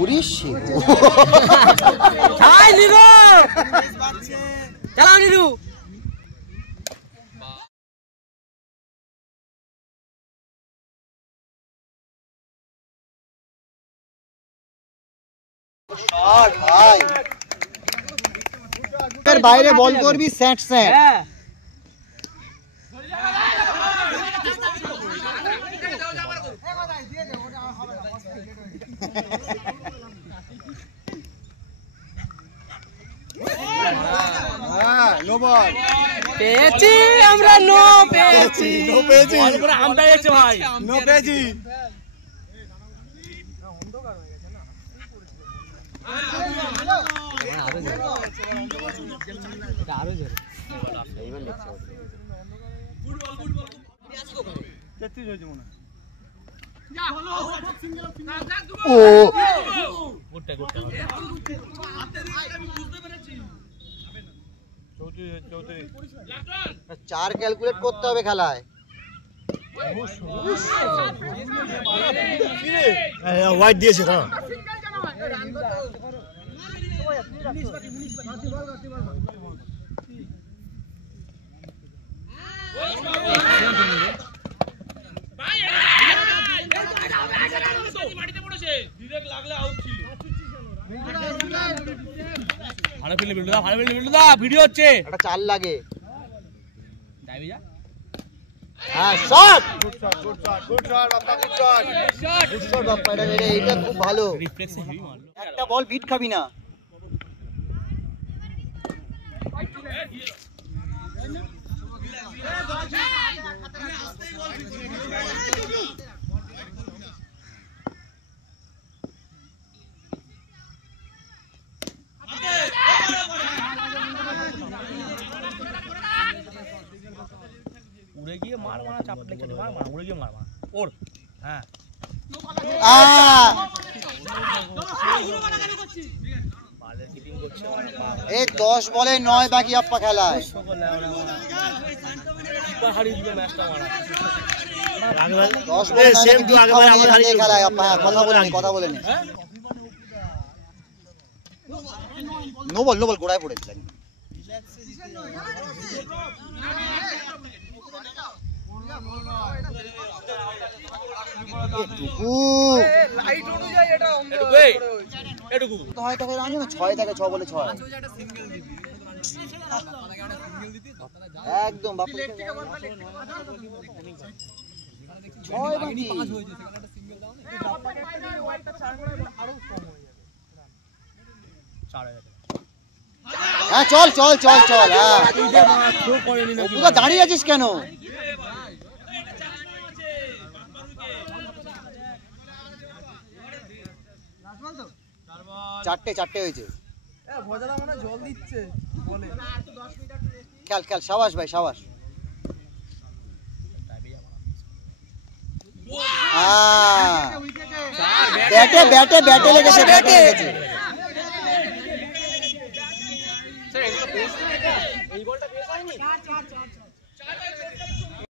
Orissa high নিরু চালাও নিরু shot ভাই এর বাইরে বল করবি স্যাট স্যাট হ্যাঁ নো বল পেয়েছি আমরা নো পেয়েছি বল করে আম পেয়েছে ভাই নো পেয়েছি আরো জোরে এইবার লেখছে তেত্রিশ হয়েছে মনে ও চার ক্যালকুলেট করতে হবে খেলায় হোয়াইট দিয়েছে না ভিডিও হচ্ছে একটা চাল লাগে হ্যাঁ shot good shot good shot good shot Bappa good shot good shot Bappa এটা খুব ভালো রিফ্লেক্সে হেভি মারলো একটা বল বিট খাবি না উড়ে গিয়ে মার মারা চাপটে চলে মার মারা উড়ে গিয়ে মার মারা ওর হ্যাঁ এই 10 বলে 9 বাকি আপ্পা খেলায় কিপার হারিয়ে দিল ম্যাচটা মারা 10 বলে সেম তো আগেবার আমাদের হারিয়ে খেলায় আপ্পা কথা বলে নি নো বল গোড়ায় পড়েছিল লাইট অনুযায়ী এটা এটুকু হয় তাকে জানো না 6 থেকে 6 বলে 6 একদম বাপু 6 বাকি 5 হয়েছে সেখানে একটা সিঙ্গেল দাও না বাপ্পা পাইলে ওয়াইটটা 4 করে আরো কম হয়ে যাবে 4 হয়ে যাবে হ্যাঁ চল হ্যাঁ তুই দাঁড়িয়ে আছিস কেন চারটে হয়েছে ভজারা মানে জল দিচ্ছে বলে খেল শাবাশ ভাই শাবাশ ব্যাটে লেগেছে